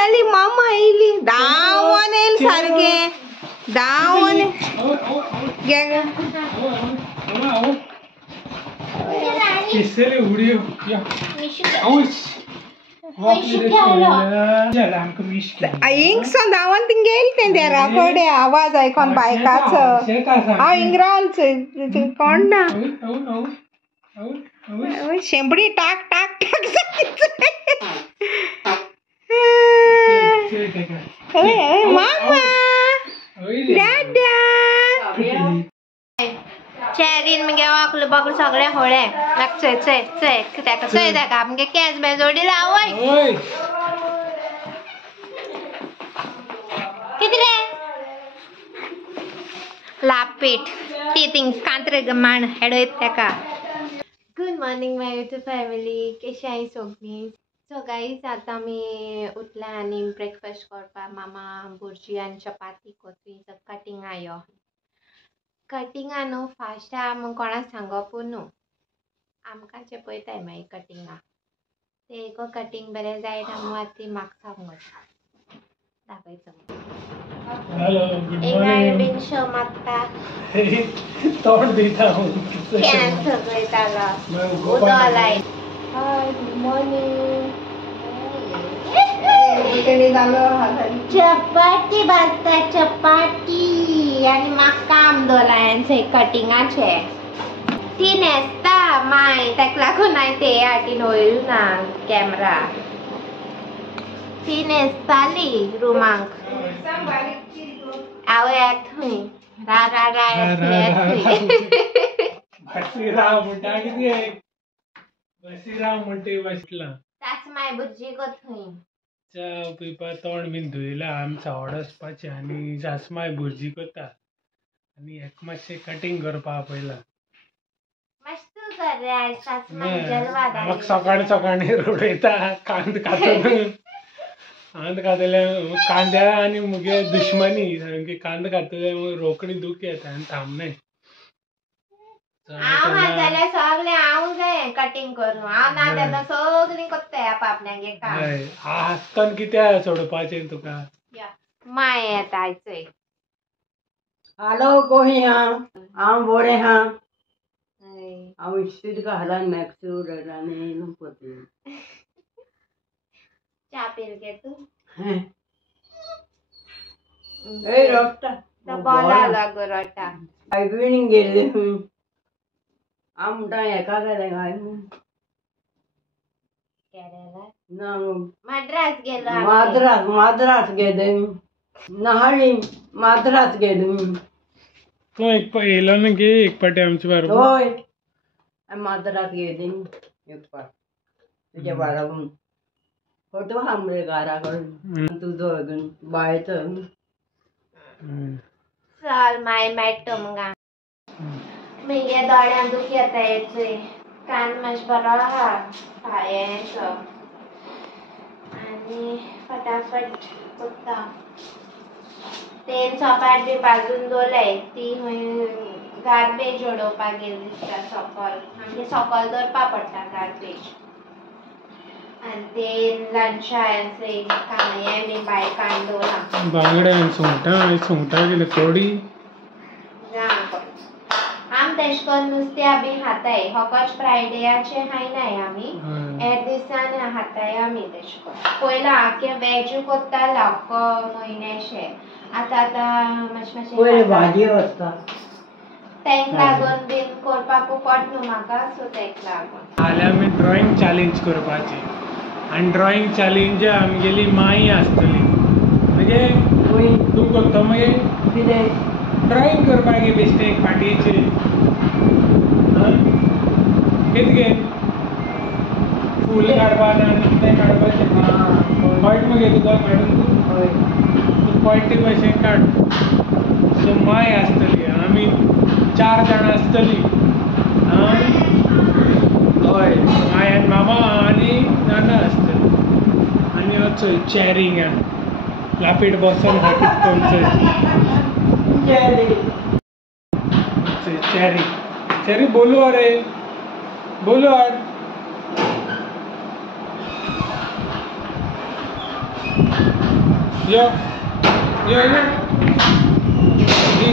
जाली मामा येयली धांवन येयल सारखे धांवन घे ग हिंगसो धांवन थिंग गेल ते राकोडे आवाज आयकोन बायकाचो हांव हिंग रावल कोण ना शेंबडी टाक टाक टाक मामा दादा चॅरीन मगे वाकलो बाकलो सगळे होळे चय चय चय ताका चय ताका मगे केस बेजोडी लावय कितरे लापेट ती थिंग कांत्रे गमाण हेडोयत ताका गुड मॉर्निंग माय यूट्यूब फॅमिली कशी आहे सगळी सो गाईज आता मी उठला आणि ब्रेकफास्ट करपा मामा भुर्जी आणि चपाती कोथी कटिंग आयो कटिंगा न्हू फास्ट आम कोणाक सांगप न्हू आमकां पळयताय मागीर कटिंगा ते एक कटिंग बरें जाय आमकां ती म्हाका सांगता दाखयचो एंगार बीन शो मागता तोंड दिता केन्ना सगळयतालो उदो लाय हाय गुड मॉर्निंग चपाती भाजता चपाती आणि म्हाका काम दोलांचे कटिंगाचे ती न्हेसता माय ताका लागून हांवें ते हाटीन वयलो ना कॅमेरा ती न्हेसताली रुमाक हांव येत थंय रा रा रा बसीराव म्हणटा कितें बसीराव म्हणटे बसला ताच माय भुर्जी गो थंय च्या पिवपा तोंड बीन धुयला आमचा आवड वचपाचें आनी जासमाय भुर्जी करता आनी एक मातशें कटिंग करपा पयला म्हाका सकाळी सकाळी रडयता कांद कातून कांद कातले कांद्या आनी मुगे दुश्मनी सामकी कांद कातले रोखडी दूख येता आनी थांबनाय सगळे हांव जाय कटिंग करूं हांव ना तेन्ना सगळीं कोत्ताय आपल्याक एका आसतना कित्याक सोडपाचें तुका माय येता आयचय हालो कोही हांव बोडे हांव इश्टीट घाला मॅक्सू रडाने लंपती चा पील गे तू ए रोटा बोला लागो रोटा आयबिणीन गेले हांव म्हणटा हेका गेले काय केरला ना मद्रास गेलो माद्रास गेले नाहाळी माद्रास गेले तू एक येयलो ना गे एक पाटी आमच्या बरोबर होय माद्रास गेले एक पाट तुझ्या बाळाकडून फोटो हा मरे घराकडून तुझं बायचं चल माय मेळटो मगा मगे दोळ्यां दूख येता येचय कान मातशें बरो आहा पांयांचो आनी फटाफट कोत्ता तेल चपाट बी भाजून दवरल्याय ती खंय गार्बेज उडोवपाक गेली दिसता सकल आमगे सकल दवरपा पडटा गार्बेज आनी ते लंचा हें बी भायर काडून दवरला बांगडे आनी सुंगटां गेले कडी आम तेश करून नुस्त्या बी खाताय होकोच फ्रायडेयाचे खायनाय आमी हेर दिसान खाताय आमी तेश करून पयला आख्खे वेज कोत्तालो आख्खो म्हयनेशे आतां मातशें भाजी आसता तेंक लागून बीन करपाक पड न्हू म्हाका सो तेक लागून फाल्यां आमी ड्रॉइंग चॅलेंज करपाची आनी ड्रॉइंग चॅलेंज आमगेली माई आसतली म्हणजे तूं करता मागीर कितें ड्रॉइंग करपाक बेश्टे एक पाटयेचेर कितें गे फूल काडपाक आनी कितें काडपाचें कळटा मगे तुका तूं कळटे भशेन काड सो माय आसतली आमी 4 जाणां आसतली हय माय आनी मामा आनी नाना आसतली आनी चल चॅरींग लापीट बसून हातीत चेरी चेरी बोलो अरे बोलो यार यो यो यो दी.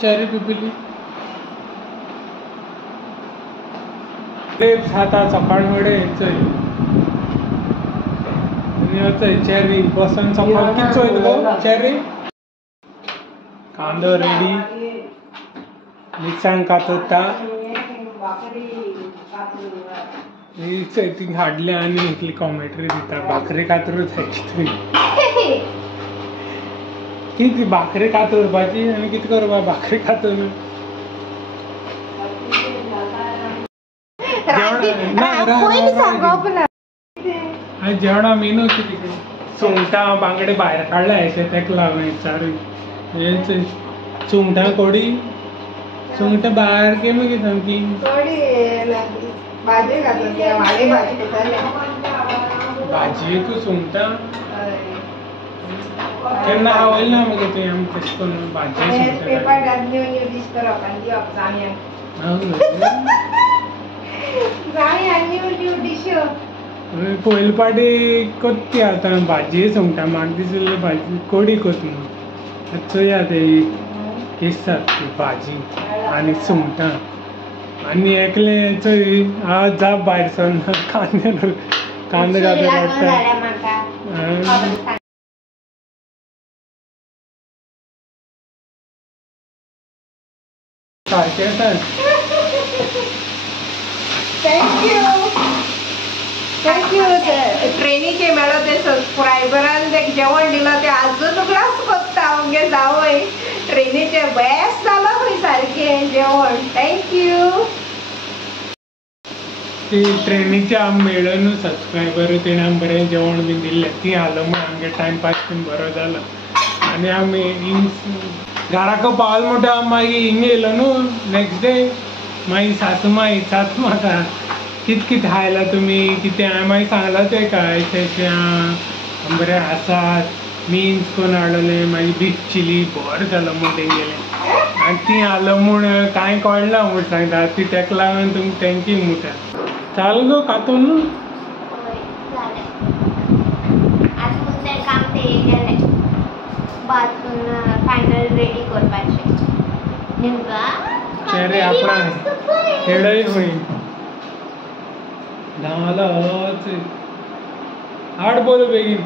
चेरी पिपिली ग्रेप्स हाता सकाळ वडे चय चेरी बसन सकाळ किती चोय गो चेरी कांदो रेडी मिरसांग कातता ती हाडले आणि इतली कॉमेंट्री दिता भाकरी कातरूच तुवें किती भाकरी कातरपाची आणि किती करपा भाकरी कातून जेवणा मेनू किती सुंगटां बांगडे भायर काडले अशें तेका लागून विचारू हेच सुंगटां कोडी सुंगटां भायर केमी सामकी भाजी तू सुंगटां केन्ना खावयलें ना मगे तुवें आमी तशें करून भाजी पयले पाटी कोत्ती आता भाजी सुंगटां म्हाका दिसलें भाजी कोडी कोत म्हणून चोया ते केसात ती भाजी आनी सुंगटां आनी एकले चोय हांव जाप भायर सोन कांदे कांदे घालता सारकें आसा थँक्यू ट्रेनीचे मेळो ते सबस्क्रायबरान ते जेवण दिलं ते अजून क्लास करता मगे जावय ट्रेनीचे बेस्ट जालो खंय सारकें जेवण थँक्यू ती ट्रेनीचे आम मेळ्ळो न्हू सबस्क्रायबर तेणे आमकां बरें जेवण बीन दिल्लें ती हालो म्हण आमगे टायमपास बीन बरो जालो आनी आमी घराको पावल म्हणटा आमी मागीर हिंगा येयलो न्हू नेक्स्ट डे मागीर सासूमाई विचारता म्हाका कितें खायला तुमी कितें हांवें मागीर सांगलां तेका अशें बरें आसात मिन्स कोण हाडलें मागीर बीफ चिली बरो जालो म्हूण तेंगेलें आनी ती हालो म्हूण कांय कळना म्हूण सांगता ती तेका लागून तुमकां थँक्यू म्हणटा चाल गो कातून न्हू फायनल रेडी करपाचें चेरे आपणा खेळय खंय धांवलोच हाड बोलो बेगीन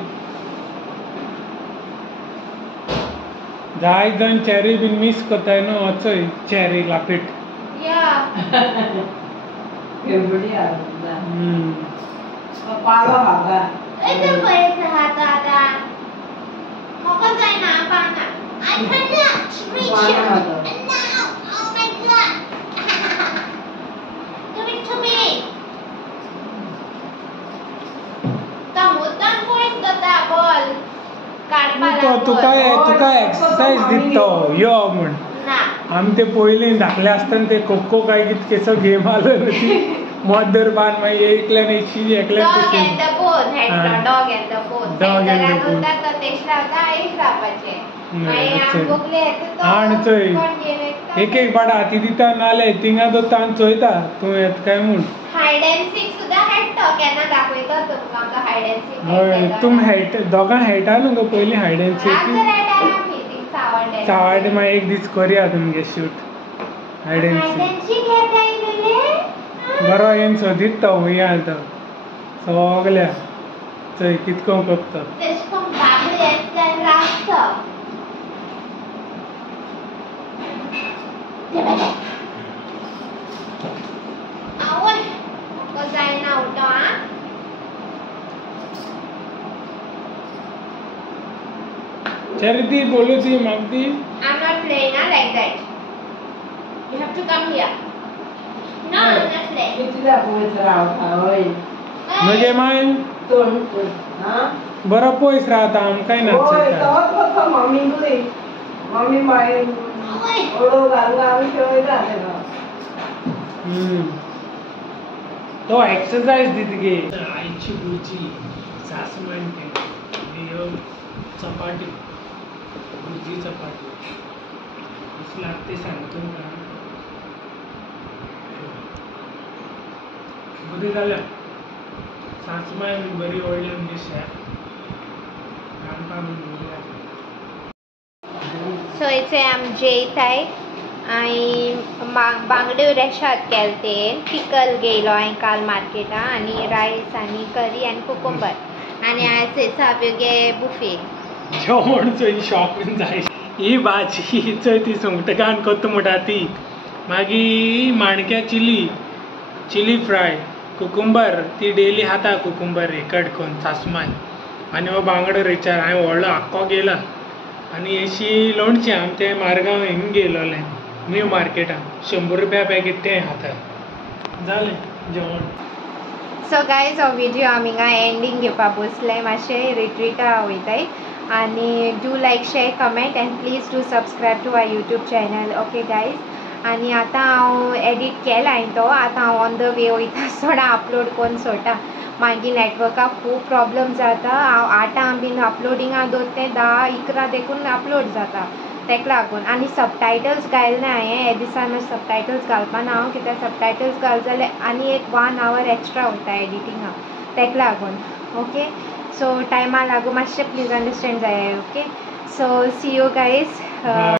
जाय जाण चेरी बीन मिस कोत्ताय न्हू वचय चेरी लापेट पालो हाका तुका एक्सरसाइज दिता यो म्हण आमी ते पयलीं धाकले आसतना ते खोखो काय कितें केसो गेम आलो न्हू ती मत धरपान मागीर एकल्यान एकशी एकल्यान आनी चोय एक एक पाट हाती दिता नाले थिंगा दोता आनी चोयता तूं येता काय म्हूण हय तुम हेट दोगां हेटा न्हू गो पयलीं हायड एंड सीक सावड्डे मागीर एक दीस करया तुमगे शूट हायड एंड सीक बरो येन सोदीत तो हुंय आतां सगल्या चोय कितको कोत्ता Charity, बोलो ती मागती. I'm not playing like that. You have to come here. No, I'm not playing. कितीला पयस रावता होय म्हणजे माय बरो पयस रावता आमकांय नाचता मम्मी माय ओळो घालून आमी खेळटा तो एक्सरसाइज दीत गे आईची बुजी सासूमाईन केली चपाटी बुजी चपाटी कशी लागते सांगतो का बरी जाल्या सासमाय बरी व्हडली दिसता रांदपाक बरी आसा. सो इथे आमचे इथे आणि बांगड्यो रेशाद केलते पिकल गेलो हांवें काल मार्केटा आणि रायस आणि करी आणि कुकुंबर आणि आज हिसाब गे बुफे जेवण चोय शॉक बीन जाय ही भाजी चोय ती सुंगटकान कोत्ता म्हणटा ती मागीर माणक्या चिली फ्राय कुकुंबर ती डेली खाता कुकुंबर हे कट करून सासमाय आनी हो बांगडो रेचार हांवें व्हडलो आख्खो गेला आनी अशी लोणचें आमी ते मारगांव हिंग गेलोले न्यू मार्केटान 100 रुपया पॅकेट तें खातात जालें जेवण. सो गायज हो व्हिडिओ आमी हिंगा एंडींग घेवपाक बसले मातशें रिट्रीटा वयताय आणि do like share comment and please do subscribe to our YouTube channel. Okay guys आणि आतां हांव एडीट केला हांवें तो आतां हांव ऑन द वे वयता सोडा अपलोड करून सोडटा मागीर नेटवर्काक खूब प्रॉब्लम जाता. हांव 8 बीन अपलोडिंगाक दवरता 10-11 देखून अपलोड जाता तेका लागून आनी सबटायटल्स घालना हांवें हे दिसान सबटायटल्स घालपाना हांव कित्याक सबटायटल्स घाल जाल्यार आनी एक 1 hour एक्स्ट्रा वयता एडिटिंगाक तेका लागून. ओके सो टायमा लागून मातशें प्लीज अंडरस्टँड जाय. Okay so see you guys